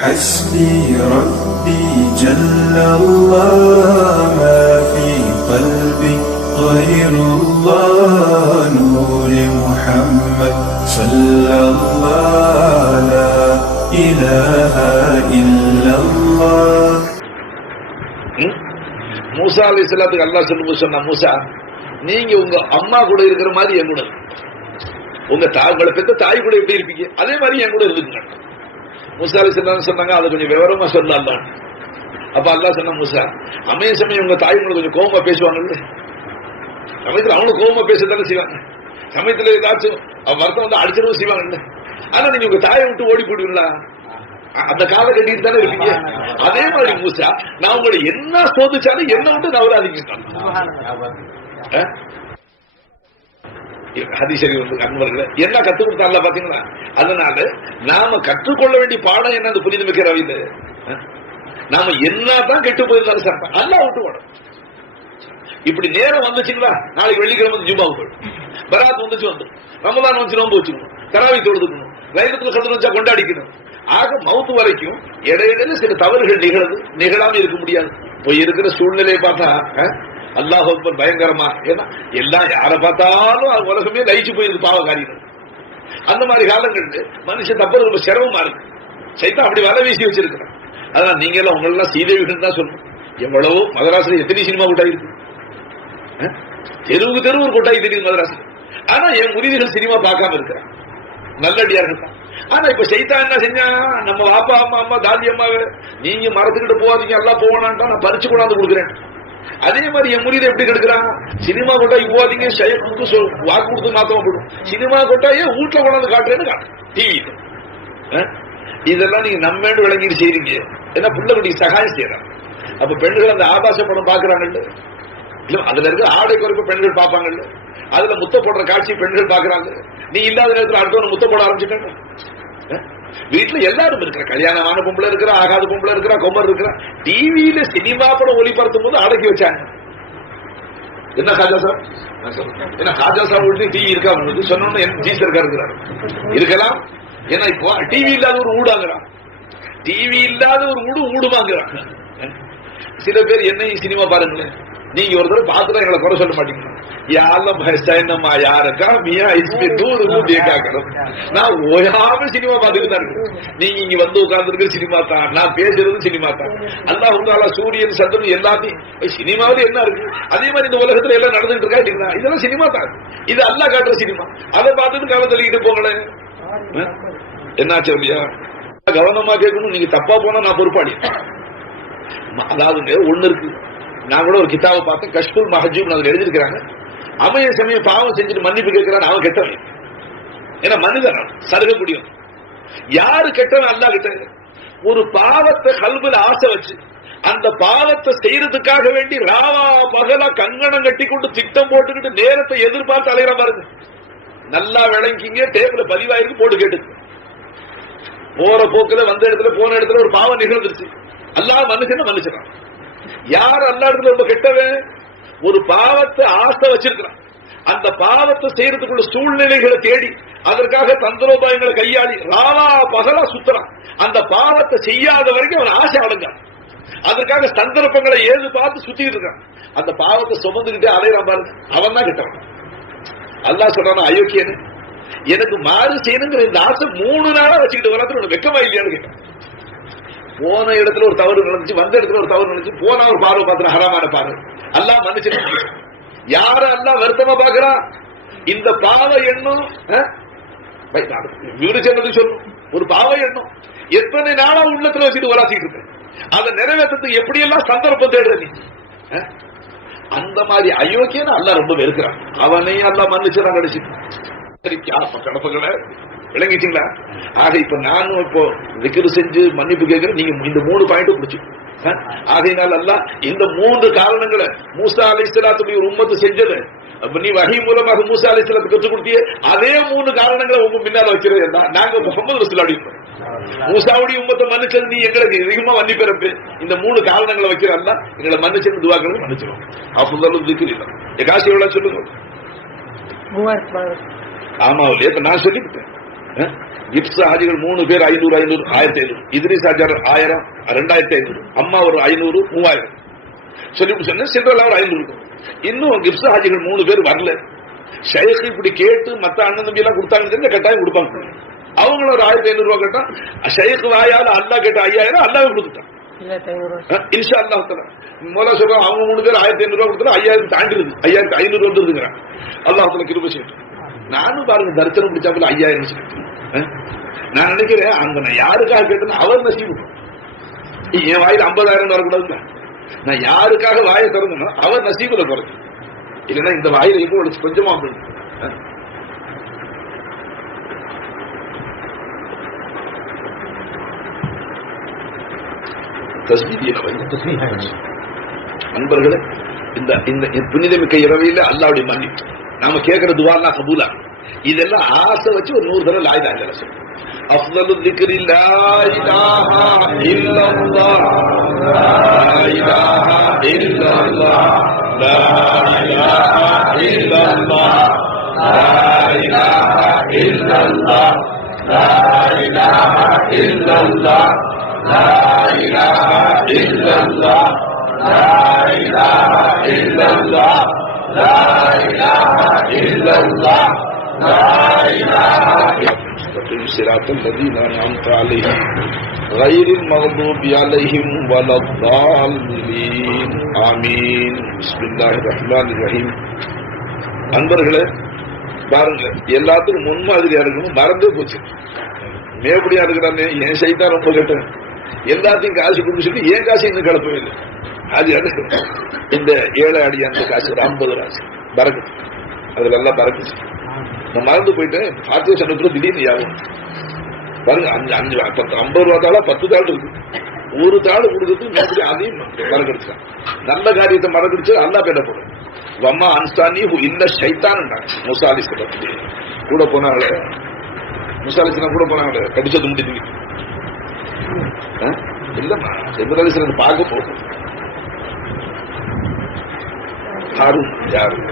حسبي ربي جل الله ما في قلبي غير الله نور محمد صلى الله لا إله إلا الله ம்? மூசா அலி இஸ்லாத்துக்கு அல்லாஹ் சொல்லும்போது சொன்னா மூசா நீங்க உங்க அம்மா கூட இருக்கிற மாதிரி என் கூட இருங்க. உங்க தாய் உங்களை பெத்த தாய் கூட எப்படி இருப்பீங்க அதே மாதிரி என் கூட இருந்துங்க மூசா அலி இஸ்லாம் சொன்னாங்க அதை கொஞ்சம் விவரமா சொல்லலாம் அப்ப அல்லாஹ் சொன்ன மூசா அமைய சமயம் உங்க தாய் உங்களை கொஞ்சம் கோபமா பேசுவாங்கல்ல? சமயத்துல அவனும் கோபமா பேசத்தானே செய்வாங்க. சமயத்துல ஏதாச்சும் வருத்தம் வந்து அடிச்சிடவும் செய்வாங்கல்ல? ஆனா நீங்க உங்க தாயை விட்டு ஓடி போடுவீங்களா அந்த காலை கட்டிட்டு தானே இருப்பீங்க? அதே மாதிரி மூசா நான் உங்களை என்ன சோதிச்சாலும் என்ன விட்டு நவராதிங்க ஹதிசரி வந்து என்ன கற்றுக் கொடுத்தால பாத்தீங்களா அதனால நாம கற்றுக்கொள்ள வேண்டிய பாடம் என்ன அந்த புனித மிக்க நாம என்னதான் கெட்டு போயிருந்தாலும் சார் நல்லா விட்டு போடும் இப்படி நேரம் வந்துச்சுங்களா? நாளைக்கு வெள்ளிக்கிழமை வந்து ஜும்மாவுக்கு போயிடும். பராத் வந்துச்சு வந்து ரமதான் வந்து நோம்பு வச்சுக்கணும். தராவி தொழுதுக்கணும். லைலத்துல கத்து வச்சா கொண்டாடிக்கணும். ஆக மவுத்து வரைக்கும் இடையிடையில சில தவறுகள் நிகழது நிகழாம இருக்க முடியாது. இப்போ இருக்கிற சூழ்நிலையை பார்த்தா அல்லாஹ் அக்பர் பயங்கரமா. ஏன்னா எல்லாம் யாரை பார்த்தாலும் அது உலகமே லயிச்சு போயிருக்கு பாவ காரியம் அந்த மாதிரி காலங்கள் மனுஷன் தப்பது ரொம்ப சிரமமா இருக்கு. சைத்தா அப்படி வலை வீசி வச்சிருக்கிறான். அதான் நீங்க எல்லாம் உங்களெல்லாம் சீதேவிகள் தான் சொல்லணும். எவ்வளவோ மதராசில எத்தனை சினிமா கூட்டாய் இருக்கு? தெருவுக்கு தெருவு ஒரு கொட்டாய் தெரியுது மதராசில. ஆனா என் உரிமைகள் சினிமா பார்க்காம இருக்கிறான். நல்லடியா தான் ஆனா இப்ப சைத்தான் என்ன செஞ்சா? நம்ம வாப்பா அம்மா அம்மா தாதி அம்மாவே நீங்க மரத்துக்கிட்ட போவாதீங்க எல்லாம் போவானான்ட்டா நான் பறிச்சு கொண்டாந்து கொடுக்குறேன். அதே மாதிரி என் முறியதை எப்படி கெடுக்கிறான்? சினிமா கொட்டா இவ்வாதீங்க வாக்கு கொடுத்து மாத்தமா போடும். சினிமா கொட்டாயே வீட்டுல கொண்டாந்து காட்டுறேன்னு காட்டு இதெல்லாம் நீங்க நம்மேண்டு விளங்கிட்டு செய்றீங்க. ஏன்னா புள்ள குட்டி சகாயம் செய்யறாங்க அப்ப பெண்கள் அந்த ஆபாச படம் பாக்குறாங்கல்ல இல்ல அதுல இருக்க ஆடை குறைப்பு பெண்கள் பார்ப்பாங்கல்ல? அதுல முத்த போடுற காட்சி பெண்கள் பாக்குறாங்க நீ இல்லாத நேரத்துல அடுத்தவன முத்த போட ஆரம்பிச்சுட்டாங்க. வீட்டுல எல்லாரும் இருக்கிற கல்யாணமான பொம்பளை இருக்கிறா ஆகாத பொம்பளை இருக்கிறா கொம்பர் இருக்கிறா டிவியில சினிமா படம் ஒளிபரத்தும் போது அடக்கி வச்சாங்க. என்ன காஜா சார்? நான் என்ன காஜா சார் டிவி இருக்கா? உங்களுக்கு சொன்னோன்னு என் ஜி இருக்கிறார். இருக்கலாம். ஏன்னா இப்போ டிவி இல்லாத ஒரு ஊடாங்கிறான். டிவி இல்லாத ஒரு ஊடு ஊடுமாங்கிறான். சில பேர் என்னையும் சினிமா பாருங்களேன். நீங்க ஒரு தடவை பார்த்துட்டா எங்களை குறை சொல்ல மாட்டீங்க. யாரெல்லாம் பயசனமா யாருக்கா? மியா இஸ்மே தூது மூட்டிய காக்கணும். நான் ஓயாம சினிமா பார்த்துட்டு தான் இருக்கேன். நீங்க இங்க வந்து உட்கார்ந்துருக்க சினிமா தான். நான் பேசுறது சினிமா தான். அல்லாஹ் உங்கால சூரியன் சந்திரன் எல்லாத்தையும் சினிமாவில என்ன இருக்கு? அதே மாதிரி இந்த உலகத்துல எல்லாம் நடந்துட்டு இருக்கா இல்லைங்களா? இதெல்லாம் சினிமா தான். இது அல்லாஹ் காட்டுற சினிமா அதை பார்த்துட்டு காலம் தள்ளிக்கிட்டு போங்களேன். என்னாச்சு இல்லையா கவனமா கேட்கணும். நீங்க தப்பா போனா நான் பொறுப்பாளி. அதாவது ஒண்ணு இருக்கு. நான் கூட ஒரு கிதாவை பார்த்தேன். கஷ்புல் மஹஜூப் அதில் எழுதியிருக்கிறாங்க. அமைய சமயம் பாவம் செஞ்சுட்டு மன்னிப்பு கேட்கிறான் அவன் கெட்டவன். ஏன்னா மனிதன் சருக சருகக்கூடியவன். யாரு கெட்டவன்? அல்லா கிட்ட ஒரு பாவத்தை கல்வில ஆசை வச்சு அந்த பாவத்தை செய்யறதுக்காக வேண்டி ராவா பகலா கங்கணம் கட்டி கொண்டு திட்டம் போட்டுக்கிட்டு நேரத்தை எதிர்பார்த்து அலைகிற பாருங்க. நல்லா விளங்கிங்க டேபிள் பதிவாயிருக்கு போட்டு கேட்டு போற போக்குல வந்த இடத்துல போன இடத்துல ஒரு பாவம் நிகழ்ந்துருச்சு. அல்லாஹ் மனுஷன மனுஷனா யார் அல்லா இடத்துல ரொம்ப கெட்டவன்? ஒரு பாவத்தை ஆசை வச்சிருக்கிறான். அந்த பாவத்தை செய்யறதுக்குள்ள சூழ்நிலைகளை தேடி அதற்காக தந்திரோபாயங்களை கையாளி ராலா பகலா சுத்துறான். அந்த பாவத்தை செய்யாத வரைக்கும் அவன் ஆசை அடங்கான். அதற்காக சந்தர்ப்பங்களை ஏது பார்த்து சுத்திட்டு இருக்கான். அந்த பாவத்தை சுமந்துகிட்டே அலையிறான் பாருங்க அவன் தான் கெட்டவன். அல்லா சொல்றான் அயோக்கியனு எனக்கு மாறு செய்யணுங்கிற இந்த ஆசை மூணு நாளா வச்சுக்கிட்டு வராது வெக்கமா இல்லையான்னு கேட்டேன். போன இடத்துல ஒரு தவறு நடந்துச்சு வந்த இடத்துல ஒரு தவறு நடந்துச்சு போனா ஒரு பார்வை பார்த்து ஹராமான பார்வை. அல்லா மன்னிச்சு யார அல்லாஹ் வருத்தமா பாக்குறான் இந்த பாவ எண்ணம் அஹ்? வை, சொல்லும் ஒரு பாவ எண்ணம். எத்தனை நாளா உள்ளத்துல வச்சுட்டு வராசிட்டு இருக்க? அதை நிறைவேற்றத்துக்கு எப்படியெல்லாம் சந்தர்ப்பம் தேடுற நீ? அந்த மாதிரி அயோக்கியன்னு அல்லாஹ் ரொம்ப வெறுக்கிறான். அவனையும் அல்லாஹ் மன்னிச்சுதான் கிடைச்சு விளங்கிட்டீங்களா? ஆக இப்ப நானும் இப்போ விக்கிரு செஞ்சு மன்னிப்பு கேட்கிறேன். நீங்க இந்த மூணு பாயிண்ட் பிடிச்சு. ஆகையினால் அல்ல இந்த மூன்று காரணங்களை மூசா அலை ஒரு உம்மத்து செஞ்சது. நீ வகை மூலமாக மூசா அலை கற்றுக் கொடுத்திய அதே மூணு காரணங்களை உங்க முன்னால வச்சிருந்தா இருந்தா நாங்க முகமது ரசூல் அடிப்போம் மூசாவுடைய உம்மத்தை மன்னிச்சது நீ எங்களுக்கு அதிகமா மன்னிப்பிறப்பு இந்த மூணு காரணங்களை வைக்கிறதா எங்களை மன்னிச்சது துவாக்களை மன்னிச்சிடும் அப்பதான் திக்கிறீங்க என் காசு எவ்வளவு சொல்லுங்க? ஆமா இல்லையா? நான் சொல்லிவிட்டேன். கிப்ஸ் ஹாஜிகள் மூணு பேர் ஐநூறு ஐநூறு ஆயிரத்தி ஐநூறு இத்ரிஸ் ஹாஜர் ஆயிரம் ரெண்டாயிரத்தி ஐநூறு அம்மா ஒரு ஐநூறு மூவாயிரம் சொல்லி சொன்ன சில்லற ஒரு ஐநூறு இன்னும் கிப்ஸ் ஹாஜிகள் மூணு பேர் வரல ஷேக் இப்படி கேட்டு மத்த அண்ணன் தம்பி எல்லாம் கொடுத்தாங்கன்னு கட்டாயம் கொடுப்பாங்க அவங்களும் ஒரு ஆயிரத்தி ஐநூறு ரூபாய் கேட்டா ஷேக் வாயால அல்லா கேட்ட ஐயாயிரம் அல்லாவே கொடுத்துட்டான் இன்ஷா தஆலா முதல்ல சொல்றோம் அவங்க மூணு பேர் ஆயிரத்தி ஐநூறு ரூபாய் கொடுத்தா ஐயாயிரம் தாண்டிடுது ஐயாயிரத்தி ஐநூறு வந்துருதுங்கிறான் அல்லாஹ் தஆலா கிருபை செய்யட்டும் நானும் பாருங்க தரிசனம் பிடிச்சாப்புல ஐயாயிரம் சொல்லிட்டு? நான் நினைக்கிறேன் அந்த நான் யாருக்காக கேட்டேன்னு அவர் நசீபு. என் வாயில ஐம்பதாயிரம் வரக்கூடாதுல்ல நான் யாருக்காக வாயை திறந்தனோ அவர் நசீபுல குறைச்சு இல்லைன்னா இந்த வாயில இப்போ ஒரு கொஞ்சமா வைங்க. நண்பர்களே இந்த இந்த புனிதமிக்க இரவையில அல்லாவுடைய மன்னிப்பு. நாம கேட்கிற துவாலாம் கபூலா இதெல்லாம் ஆசை வச்சு ஒரு நூறு தடவை லாயுதா இல்ல சொல்லு அஃதலு திக்ரி லா இலாஹா இல்லல்லாஹ் லா இலாஹா இல்லல்லாஹ் லா இலாஹா இல்லல்லாஹ் லா இலாஹா இல்லல்லாஹ் லா இலாஹா இல்லல்லாஹ் லா இலாஹா இல்லல்லாஹ் لا إله إلا الله لا إله إلا الله لا إله إلا الله صراط الذين أنعمت عليهم غير المغضوب عليهم ولا الضالين آمين بسم الله الرحمن الرحيم அன்பர்களே பாருங்க எல்லாத்துக்கும் முன்மாதிரியா இருக்கணும் மறந்தே போச்சு மேபடியா இருக்கிறானே என் சைத்தான் ரொம்ப கெட்டேன் எல்லாத்தையும் காசு கொடுத்து சொல்லி ஏன் காசு இன்னும் கிளப்பவே இல்லை அது அடுத்து இந்த ஏழை அடி அந்த காசு ஒரு ஐம்பது ராசு பறக்குது அதுல எல்லாம் பறக்குச்சு நான் மறந்து போயிட்டேன். பார்த்திய சனத்துல திடீர்னு யாரும். பாருங்க அஞ்சு அஞ்சு பத்து ஐம்பது ரூபா தாளா பத்து தாள் இருக்கு ஒரு தாள் கொடுக்குறது மறுபடியும் அதையும் மறக்கடிச்சான் நல்ல காரியத்தை மறக்கடிச்சு அல்லா பேட போடும் வம்மா அன்சானி இல்ல சைத்தான்டா முசாலி சொல்லி கூட போனாங்களே. முசாலிசனம் கூட போனாங்களே. கடிச்சது முடிஞ்சு இல்லம்மா செந்தராலிசன் பார்க்க போகும். ஹாரூன் யாரும்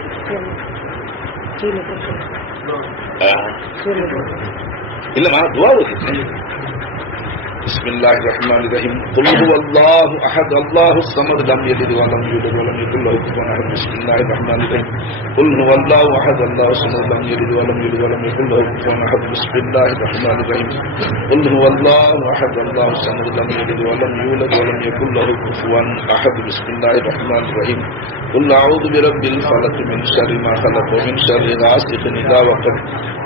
இல்லம்மா துவா ஓதுங்க بسم الله الرحمن الرحيم. قل هو الله أحد. الله الصمد لم يلد ولم يولد ولم يكن له كفوا أحد. بسم الله الرحمن الرحيم. قل هو الله أحد. الله الصمد لم يلد ولم يولد ولم يكن له كفوا أحد. بسم الله الرحمن الرحيم. قل هو الله أحد. الله الصمد لم يلد ولم يولد ولم يكن له كفوا أحد. بسم الله الرحمن الرحيم. قل أعوذ برب الفلق من شر ما خلق ومن شر غاسق إذا وقب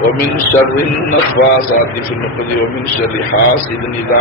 ومن شر النفاثات في العقد ومن شر حاسد إذا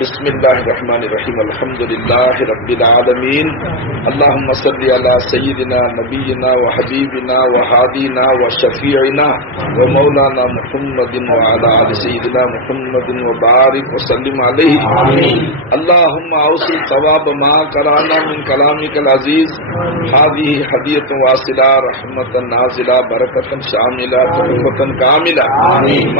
بسم اللہ الرحمن الرحیم الحمد للہ رب العالمین. اللہم صلی علی سیدنا نبینا و حبیبنا و حادینا و شفیعنا و مولانا محمد و علی سیدنا محمد و بارک سلم علیہ. اللہم اوصل ثواب ما کرانا من کلامک العزیز. حادی حدیت واصلہ رحمت نازلہ برکت شاملہ تحفتا کاملہ.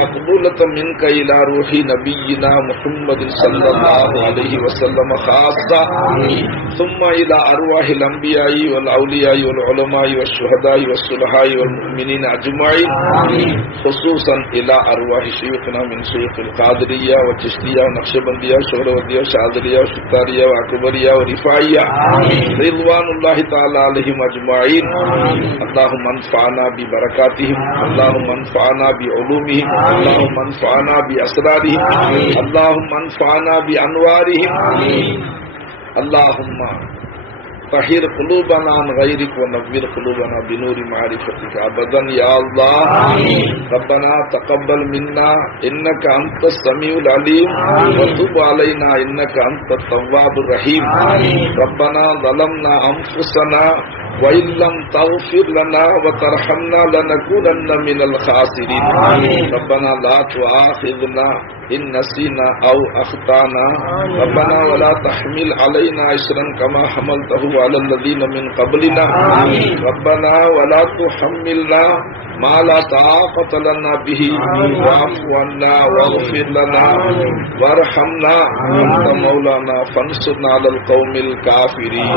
مقبولت منک الى روحی نبینا محمد صلی اللہ الله عليه وسلم خاصة. ثم إلى أرواح الأنبياء والأولياء والعلماء والشهداء والصلحاء والمؤمنين أجمعين. خصوصا إلى أرواح شيوخنا من شيخ القادرية والچشتية ونقشبندية وشهروردية وشاذلية وشتارية وأكبرية ورفاعية رضوان الله تعالى عليهم أجمعين. اللهم انفعنا ببركاتهم. اللهم انفعنا بعلومهم. اللهم انفعنا بأسرارهم. اللهم انفعنا بأنوارهم. اللهم طهر قلوبنا عن غيرك ونور قلوبنا بنور معرفتك ابدا يا الله. ربنا تقبل منا. إنك أنت السميع العليم. وتب علينا. إنك أنت التواب الرحيم. ربنا ظلمنا أنفسنا وإن لم تغفر لنا وترحمنا لنكونن من الخاسرين. ربنا لا تؤاخذنا إن نسينا أو أخطأنا. ربنا ولا تحمل علينا إسرا كما حملته على الذين من قبلنا. ربنا ولا تحملنا ما لا طاقة لنا به. واعف عنا واغفر لنا. وارحمنا. أنت مولانا فانصرنا على القوم الكافرين.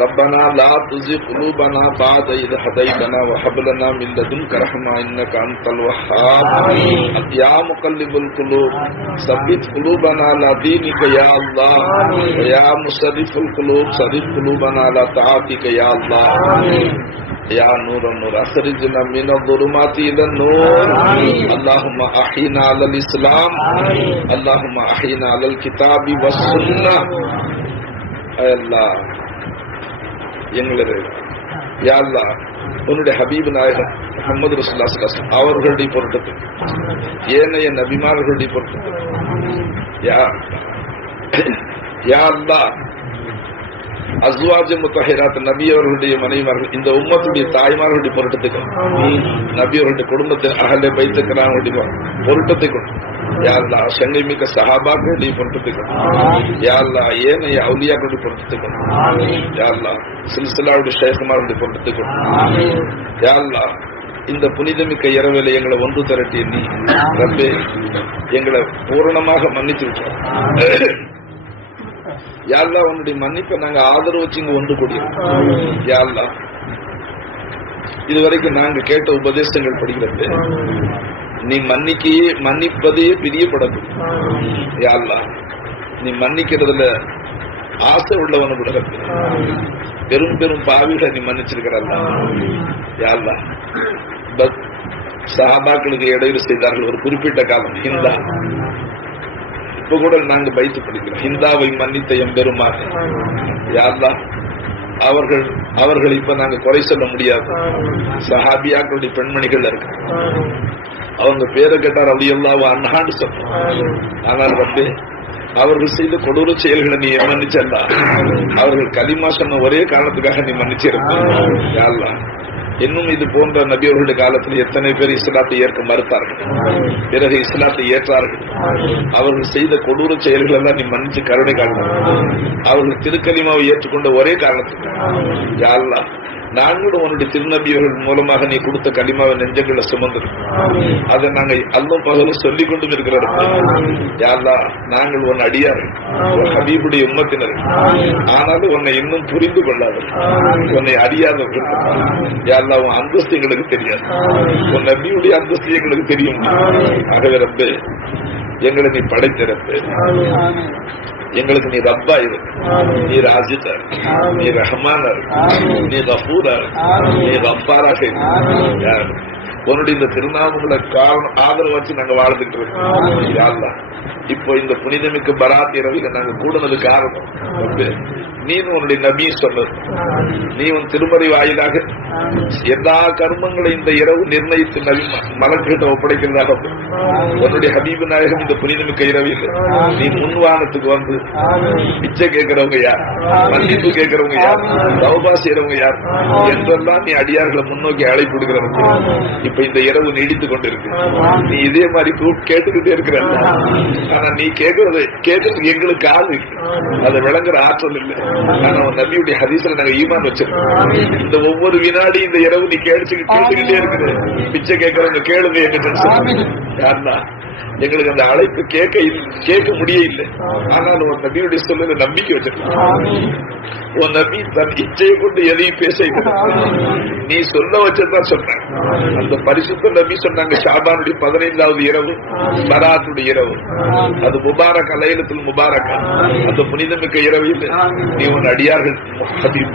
ربنا لا تزغ قلوبنا بعد إذ هديتنا وهب لنا من لدنك رحمة إنك أنت الوهاب. يا مقلب القلوب. ثبت قلوبنا على دينك يا الله. ويا مصرف القلوب صرف قلوبنا على طاعتك يا الله. يا نور النور أخرجنا من الظلمات إلى النور. اللهم أحينا على الإسلام. اللهم أحينا على الكتاب والسنة. أي الله. எங்களது யா அல்லாஹ் உன்னுடைய ஹபீப் நாயகம் முகமது ரசூல்லா ஸல்லல்லாஹு அவர்களுடைய பொருட்டத்து ஏனைய நபிமார்களுடைய பொருட்டத்து யா யா அல்லாஹ் அஸ்வாஜ் முத்தஹிராத் நபி அவர்களுடைய மனைவிமார்கள் இந்த உம்மத்துடைய தாய்மார்களுடைய பொருட்டத்துக்கு நபி அவர்களுடைய குடும்பத்தில் அகலை வைத்துக்கிறாங்களுடைய பொருட்டத்தை கொண்டு யாழ்லா செங்கை மிக்க சஹாபாக்களுடைய பொருட்டத்தை கொண்டு யாழ்லா ஏனைய அவுலியாக்களுடைய பொருட்டத்தை கொண்டு யாழ்லா சில்சிலாவுடைய ஷேகுமாருடைய பொருட்டத்தை கொண்டு யாழ்லா இந்த புனிதமிக்க இரவில எங்களை ஒன்று திரட்டிய நீ ரப்பே எங்களை பூரணமாக மன்னித்து விட்டோம் யாழ்லா உன்னுடைய மன்னிப்பை நாங்க ஆதரவு வச்சு இங்க ஒன்று கூடியிருக்கோம் யாழ்லா இதுவரைக்கும் நாங்க கேட்ட உபதேசங்கள் படிக்கிறது நீ மன்னிக்கையே மன்னிப்பதையே பிரியப்படக்கூடிய யாழ்லா நீ மன்னிக்கிறதுல ஆசை உள்ளவனு இருக்கு. பெரும் பெரும் பாவிகளை நீ மன்னிச்சிருக்கிறல்ல யாழ்லா பத் சஹாபாக்களுக்கு இடையூறு செய்தார்கள் ஒரு குறிப்பிட்ட காலம் ஹிந்தா. இப்ப கூட நாங்க பைத்து படிக்கிறோம். ஹிந்தாவை மன்னித்த எம்பெருமான் யாழ்லா அவர்கள் அவர்கள் இப்ப நாங்க குறை சொல்ல முடியாது. சஹாபியாக்களுடைய பெண்மணிகள் இருக்கு அவங்க பேரை கேட்டார் அப்படி எல்லாம் அண்ணாண்டு சொல்றோம் ஆனால் வந்து அவர்கள் செய்த கொடூர செயல்களை நீ மன்னிச்சல்ல? அவர்கள் கலிமா சொன்ன ஒரே காரணத்துக்காக நீ மன்னிச்சிருக்க இன்னும் இது போன்ற நபி அவர்களுடைய காலத்தில் எத்தனை பேர் இஸ்லாத்தை ஏற்க மறுத்தார்கள்? பிறகு இஸ்லாத்தை ஏற்றார்கள்? அவர்கள் செய்த கொடூர செயல்கள் எல்லாம் நீ மன்னிச்சு கருணை காட்டணும் அவர்கள் திருக்கலிமாவை ஏற்றுக்கொண்ட ஒரே காரணத்துக்கு. யாழ்லா நாங்களும் உன்னுடைய திருநபியர்கள் மூலமாக நீ கொடுத்த கலிமாவை நெஞ்சங்களை சுமந்திருக்கோம் அதை நாங்க அல்லும் பகலும் சொல்லிக் கொண்டும் இருக்கிறோம் யாழ்லா நாங்கள் உன் அடியார்கள். ஹபீபுடைய உம்மத்தினர் ஆனாலும் உன்னை இன்னும் புரிந்து கொள்ளாதவர்கள். உன்னை அறியாதவர்கள். யாழ்லா உன் அந்தஸ்து எங்களுக்கு தெரியாது. உன் நபியுடைய அந்தஸ்து எங்களுக்கு தெரியும். ஆகவே ரப்பே எங்களை நீ படைத்திறப்பு எங்களுக்கு நீ ரப்பா இரு. நீ ராஜிதா நீ ரஹ்மானா நீ கபூரா நீ ரப்பாராக உன்னுடைய இந்த திருநாமங்களை காரணம் ஆதரவு வச்சு நாங்க வாழ்ந்துட்டு இருக்கோம். இப்போ இந்த புனிதமிக்க பராத் இரவில நாங்க கூடுனது காரணம். நீனும் நீ உன்னுடைய நபியை சொன்னது நீ உன் திருமறை வாயிலாக எல்லா கர்மங்களை இந்த இரவு நிர்ணயித்து நபி மலர்கிட்ட ஒப்படைக்கிறதாக உன்னுடைய ஹபீபு நாயகம் இந்த புனிதமிக்க இரவில் நீ முன்வானத்துக்கு வந்து பிச்சை கேட்கிறவங்க யார்? மன்னிப்பு கேட்கிறவங்க யார்? தௌபா செய்யறவங்க யார்? என்றெல்லாம் நீ அடியார்களை முன்னோக்கி அழைப்பு விடுகிறவங்க இப்ப இந்த இரவு நீடித்துக் கொண்டிருக்கு. நீ இதே மாதிரி கேட்டுக்கிட்டே இருக்கிற ஆனா நீ கேட்கறது கேட்கறதுக்கு எங்களுக்கு ஆள் இருக்கு அதை விளங்குற ஆற்றல் இல்லை. ஆனா நபியுடைய ஹதீஸ்ல நாங்க ஈமான் வச்சிருக்கோம். இந்த ஒவ்வொரு வினாடி இந்த இரவு நீ கேட்டுக்கிட்டு கேட்டுக்கிட்டே இருக்குது. பிச்சை கேட்கறவங்க கேளுங்க எங்கிட்ட யாருன்னா எங்களுக்கு அந்த அழைப்பு கேட்க இல்ல- கேட்க முடிய இல்லை. ஆனால் உன் நபியுடைய சொல்லுல நம்பிக்கை வச்சிருக்கோம். உன் நபி தன் இச்சையை கொண்டு எதையும் பேச இல்லை. நீ சொல்ல வச்சதான் சொன்ன அந்த பரிசுத்த நபி சொன்னாங்க ஷாபானுடைய பதினைந்தாவது இரவு பராத்துடைய இரவு. அது முபாரக் அலையிலத்தில் முபாரக். அந்த புனிதமிக்க இரவில் நீ உன் அடியார்கள்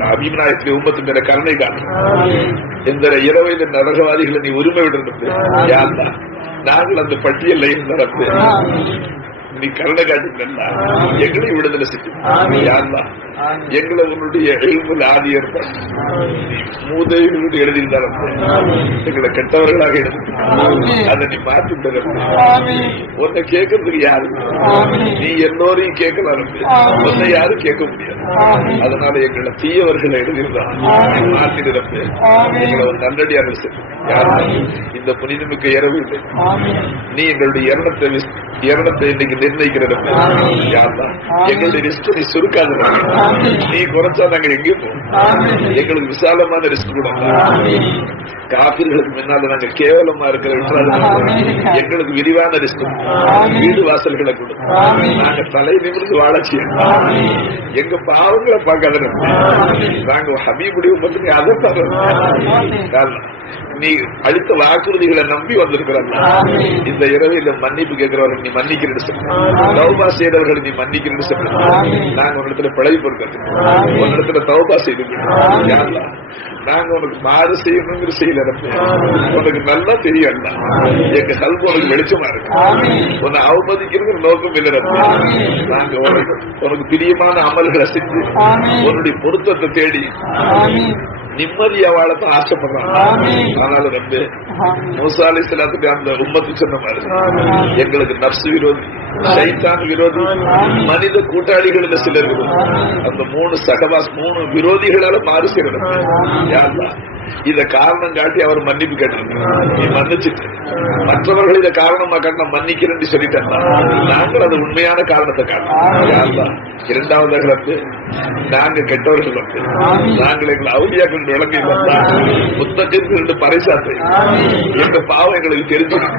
அபிநாயத்திலே உம்மத்து மேல கருணை காட்டு. இந்த இரவையில நரகவாதிகளை நீ உரிமை விடுறது யாருந்தா நாங்கள் அந்த பட்டியல்ல இருந்த நீ கருணை காட்டுங்களா எங்களையும் விடுதலை செஞ்சு யாருந்தா எங்களை உன்னுடைய எழுமல் ஆதி ஏற்பாடு மூதைகளுடைய எழுதியிருந்தாலும் எங்களை கெட்டவர்களாக எடுத்து அதை நீ மாற்றி விட உன்னை கேட்கறதுக்கு யாரு? நீ எல்லோரையும் கேட்கலாம். உன்னை யாரும் கேட்க முடியாது. அதனால எங்களை தீயவர்களை எழுதியிருந்தான் மாற்றிடுறப்ப எங்களை ஒரு நல்லடியாக யாரும் இந்த புனிதமிக்க இரவு இல்லை நீ எங்களுடைய இரணத்தை விஸ்- இரணத்தை இன்னைக்கு நிர்ணயிக்கிறப்ப யாருதான் எங்களுடைய ரிஸ்க் நீ சுருக்காத. நீ குறைச்சா நாங்க எங்கேயும் போவோம். எங்களுக்கு விசாலமான ரிஸ்க் கூட காப்பீர்களுக்கு முன்னால நாங்க கேவலமா இருக்கிற எங்களுக்கு விரிவான ரிஸ்க் வீடு வாசல்களை கொடு. நாங்க தலை நிமிர்ந்து வாழ செய்யணும். எங்க பாவங்களை பார்க்காத நாங்க ஹபீபுடைய பத்தி அதை தரோம் காரணம் நீ அளித்த வாக்குறுதிகளை நம்பி வந்திருக்கிறல்ல இந்த இரவில மன்னிப்பு கேட்கிறவர்கள் நீ மன்னிக்கிறேன்னு சொல்ல தௌபா செய்தவர்கள் நீ மன்னிக்கிறேன்னு சொல்ல நாங்க உன்னிடத்துல பிழை பொறுக்கிறது உன்னிடத்துல தௌபா செய்து யாரெல்லாம் நாங்க உனக்கு மாறு செய்யணுங்கிற செய்யல உனக்கு நல்லா தெரியும் எங்க கல்வி உனக்கு வெளிச்சமா இருக்கு. உன்னை அவமதிக்கிற நோக்கம் இல்லை. நாங்க உனக்கு உனக்கு பிரியமான அமல்களை செஞ்சு உன்னுடைய பொருத்தத்தை தேடி நிம்மதியா வாழத்தான் ஆசைப்படுறாங்க. ஆனாலும் வந்து மூசா அலிஸ்லாத்துக்கு அந்த உம்மத்து சொன்ன மாதிரி எங்களுக்கு நப்சு விரோதி சைத்தான் விரோதி மனித கூட்டாளிகள் சிலர். அந்த மூணு சகவாஸ் மூணு விரோதிகளால மாறு செய்யணும் யாருலா இத காரணம் காட்டி அவர் மன்னிப்பு கேட்டிருக்காரு நீ மன்னிச்சுட்டு. மற்றவர்கள் இத காரணமா காட்ட நான் மன்னிக்கிறேன்னு சொல்லிட்டாங்க நாங்கள் அது உண்மையான காரணத்தை காட்டணும் யாருலா இரண்டாவது வந்து நாங்க கெட்டவர்கள் வந்து நாங்கள் எங்களை அவுலியாக்கள் விளங்கி வந்தா புத்தகத்திலிருந்து பறைசாற்றை எங்க பாவம் எங்களுக்கு தெரிஞ்சிடும்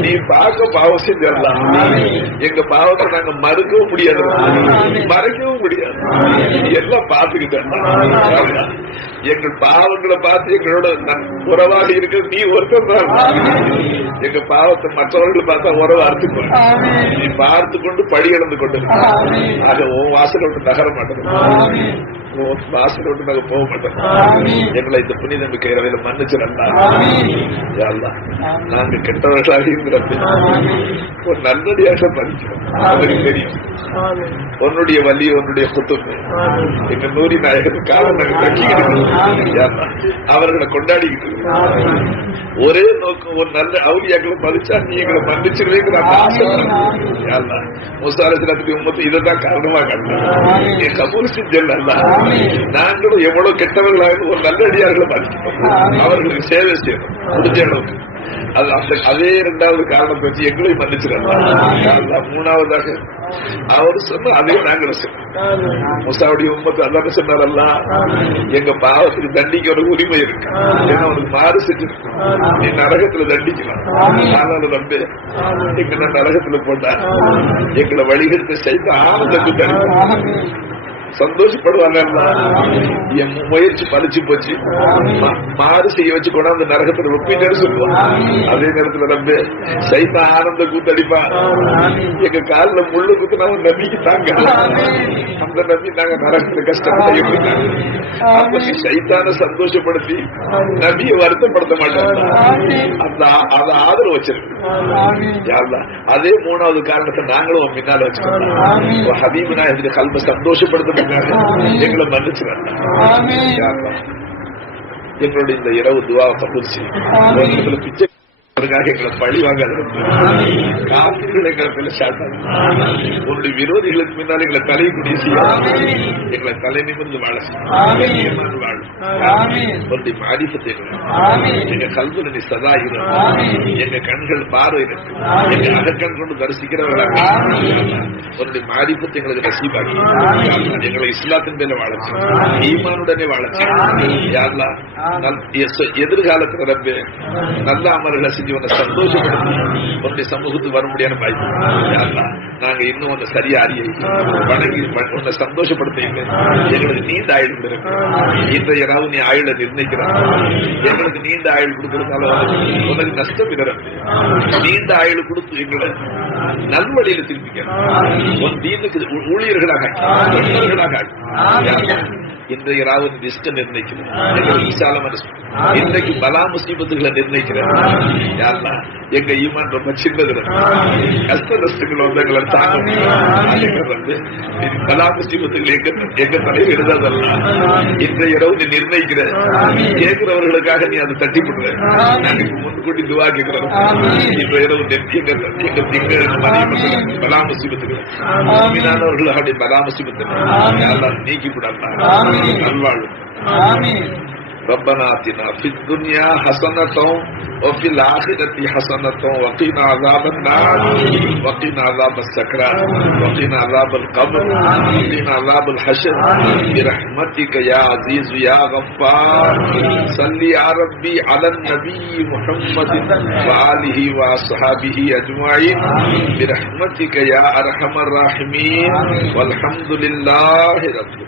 நீ பார்க்க பாவம் செஞ்சிடலாம் எங்க பாவத்தை நாங்க மறுக்கவும் முடியாது. மறைக்கவும் முடியாது. எல்லாம் பார்த்துக்கிட்டேன். எங்கள் பாவங்களை பார்த்து எங்களோட நன்- உறவாக இருக்கிறது நீ ஒருத்தர் தான். எங்க பாவத்தை மற்றவர்கள் பார்த்தா உறவு அறுத்துக்கொள் நீ பார்த்து கொண்டு படி இழந்து கொண்டு ஆக உன் வாசல் விட்டு நகர மாட்டேன் உன் வாசல் விட்டு நாங்க போக மாட்டோம் எங்களை இந்த புனித மிக்க இரவையில மன்னிச்சிடலாம் நாங்க கெட்டவர்களாக இருக்கிறது ஒரு நல்லடியாக படிக்கிறோம் அவருக்கு தெரியும். உன்னுடைய வலி உன்னுடைய குத்துப்பு. எங்க நூறி நாயகத்து காலம் நாங்க கட்டிக்கிட்டு அவர்களை கொண்டாடிக்கிட்டு. ஒரே நோக்கம் ஒரு நல்ல அவுலியாக்களை பதிச்சா நீ எங்களை மன்னிச்சிருவேங்கிற முசாரத்தினத்துக்கு உமத்து இதைதான் காரணமா நீ கபூல் செஞ்சல்ல நாங்களும் எவ்வளவு கெட்டவர்களாக ஒரு நல்லடியார்களை மதிக்கணும் அவர்களுக்கு சேவை செய்யணும் முடிஞ்ச அளவுக்கு அது அந்த அதே இரண்டாவது காரணத்தை வச்சு எங்களையும் மன்னிச்சிடலாம் மூணாவதாக அவர் சொன்ன அதே சொன்னோம் முசாவுடைய உண்மத்து அதான சொன்னாரல்ல எங்க பாவத்துக்கு தண்டிக்க உரிமை இருக்கு ஏன்னா அவனுக்கு மாறு செஞ்சிருக்கு நீ நரகத்துல தண்டிக்கலாம் ஆனாலும் நம்பு எங்களை நரகத்துல போட்டா எங்களை வழிகெடுத்து செய்து ஆனந்தத்தை தடுக்கும் சந்தோஷப்படுவாங்க. என் முயற்சி பறிச்சு போச்சு. மாறு செய்ய வச்சு கொண்டாந்து நரகத்துல ஒப்பிட்டு சொல்லுவான் அதே நேரத்துல நம்பு சைத்த ஆனந்த கூத்தடிப்பா எங்க கால்ல முள்ளு குத்துனா அந்த நபிக்கு தாங்க. அந்த நபி நாங்க நரகத்துல கஷ்டப்பட்ட எப்படி? அப்ப சைத்தான சந்தோஷப்படுத்தி நபியை வருத்தப்படுத்த மாட்டாங்க அந்த அதை ஆதரவு வச்சிருக்கு? அதே மூணாவது காரணத்தை நாங்களும் உன் பின்னால வச்சுக்கோம் ஹபீபுனா எங்க கல்வ சந்தோஷப்படுத்துறதுக்காக எங்களை மன்னிச்சுறாங்க எங்களுடைய இந்த இரவு துவாவை கபூல் செய்யும் பிச்சை அதற்காக எங்களை பழி வாங்காத காப்பீர்கள் எங்களை மேல உன்னுடைய விரோதிகளுக்கு முன்னால் எங்களை தலை குடி எங்களை தலை நிமிர்ந்து வாழ. வாழும் மாரிசத்தை எங்க கல்வில நீ சதா எங்க கண்கள் பார்வை எங்க அகக்கண் கொண்டு தரிசிக்கிறவர்களாக உன்னுடைய மாரிப்பத்தை எங்களுக்கு நசீபாக்கி. எங்களை இஸ்லாத்தின் மேல வாழச்சு ஈமானுடனே வாழச்சு யாருலா நல்- எஸ்- எதிர்காலத்துல ரப்பு நல்ல அமல்களை செஞ்சு உன்னை சந்தோஷப்படுத்தணும். உன்னுடைய சமூகத்துக்கு வர முடியாத வாய்ப்பு. யாருலா நாங்க இன்னும் உன்னை சரியா அறிய வணங்கி உன்னை சந்தோஷப்படுத்த எங்களுக்கு நீண்ட ஆயுள் இருக்கு இன்றைய நாள் நீ ஆயுள நிர்ணயிக்கிறான் எங்களுக்கு நீண்ட ஆயுள் கொடுக்கறதுனால உனக்கு- நஷ்டம் இல்லை நீண்ட ஆயுள் கொடுத்து எங்களை நல்வழியில திருப்பிக்க உன் தீனுக்கு ஊழியர்களாக ஆக்கி, தொண்டர்களாக இன்றைய ராவு லிஸ்ட நிர்ணயிக்கிறேன் இன்றைக்கு பலா முசீபத்துகளை நிர்ணயிக்கிறேன். யாருன்னா எங்க ஈமான் ரொம்ப சின்னது கஷ்ட நஷ்டங்கள் வந்தங்களை தாங்க வந்து பலா முஸ்லிமத்துகள் எங்க எங்க தலையில் எழுதாதல்ல. இன்றைய இரவு நீ நிர்ணயிக்கிற. கேட்கிறவர்களுக்காக நீ அதை தட்டி இப்ப முன்கூட்டி துவா கேட்கிறோம் இன்றைய இரவு எங்க எங்க எங்க மனைவி பலா பலா முஸ்லிமத்துகள் நீக்கி விடலாம் நல்வாழ்வு. ربنا آتنا في الدنيا حسنة وفي الآخرة حسنة وقنا عذاب النار. وقنا عذاب السكرات وقنا عذاب القبر. وقنا عذاب الحشر. برحمتك يا عزيز يا غفار. صل يا ربي على النبي محمد وآله وأصحابه أجمعين. برحمتك يا أرحم الراحمين. والحمد لله رب العالمين